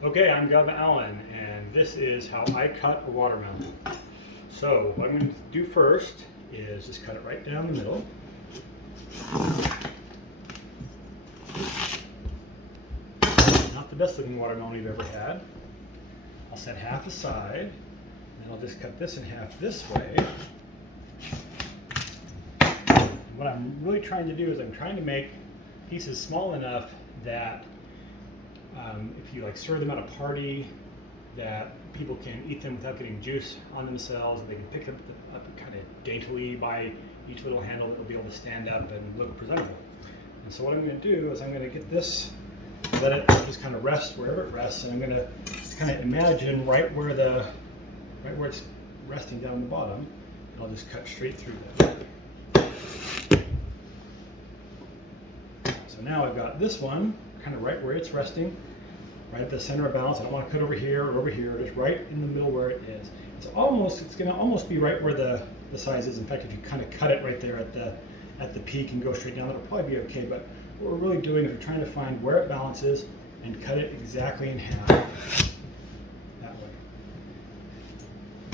Okay, I'm Gov Allen, and this is how I cut a watermelon. So what I'm going to do first is just cut it right down the middle. Not the best looking watermelon you've ever had. I'll set half aside, and I'll just cut this in half this way. What I'm really trying to do is I'm trying to make pieces small enough that if you serve them at a party, that people can eat them without getting juice on themselves. They can pick them up kind of daintily by each little handle that will be able to stand up and look presentable. And so what I'm going to do is I'm going to get this, let it just kind of rest wherever it rests, and I'm going to kind of imagine right where it's resting down the bottom, and I'll just cut straight through that. So now I've got this one kind of right where it's resting, right at the center of balance. I don't want to cut over here or over here, just right in the middle where it is. It's going to almost be right where the size is. In fact, if you kind of cut it right there at the peak and go straight down, it'll probably be okay. But what we're really doing is we're trying to find where it balances and cut it exactly in half. That way.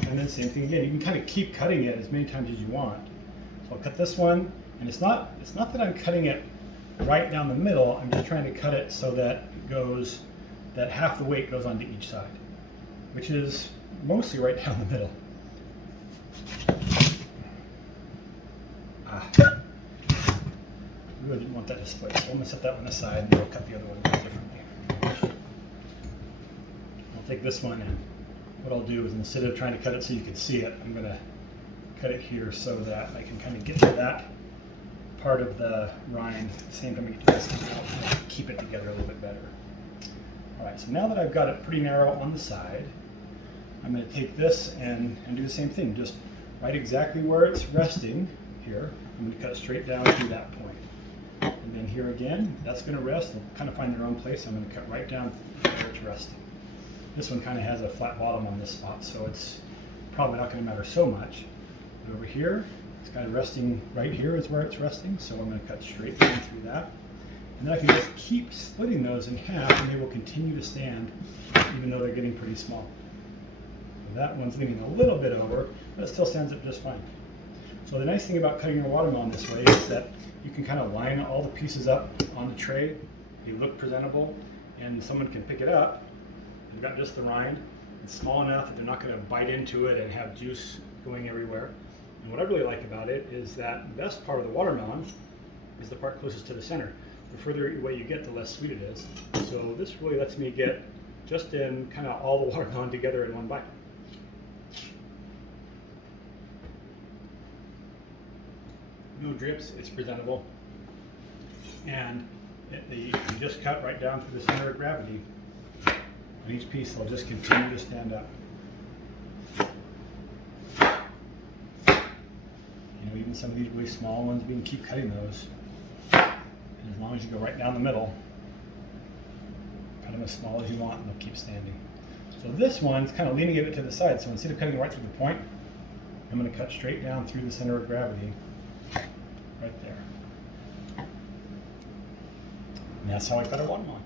And then same thing again. You can kind of keep cutting it as many times as you want. So I'll cut this one, and it's not that I'm cutting it right down the middle. I'm just trying to cut it so that it goes, that half the weight goes onto each side, which is mostly right down the middle. We really didn't want that to split, so I'm going to set that one aside and we'll cut the other one differently. I'll take this one, and what I'll do is instead of trying to cut it so you can see it, I'm going to cut it here so that I can kind of get to that part of the rind at the same time I get to this one out and keep it together a little bit better. Alright, so now that I've got it pretty narrow on the side, I'm going to take this and do the same thing. Just right exactly where it's resting here. I'm going to cut it straight down to that point. And then here again, that's going to rest. It'll kind of find their own place. I'm going to cut right down where it's resting. This one kind of has a flat bottom on this spot, so it's probably not going to matter so much. But over here, it's kind of resting right here is where it's resting, so I'm going to cut straight down through that. And then I can just keep splitting those in half, and they will continue to stand even though they're getting pretty small. So that one's leaning a little bit over, but it still stands up just fine. So the nice thing about cutting your watermelon this way is that you can kind of line all the pieces up on the tray. They look presentable, and someone can pick it up. They've got just the rind. It's small enough that they're not going to bite into it and have juice going everywhere. And what I really like about it is that the best part of the watermelon is the part closest to the center. The further away you get, the less sweet it is. So this really lets me get just in kind of all the watermelon together in one bite. No drips, it's presentable. And you just cut right down through the center of gravity. And each piece will just continue to stand up. Even some of these really small ones, we can keep cutting those. And as long as you go right down the middle, cut them as small as you want and they'll keep standing. So this one's kind of leaning a bit to the side, so instead of cutting right through the point, I'm going to cut straight down through the center of gravity, right there. And that's how I cut a watermelon.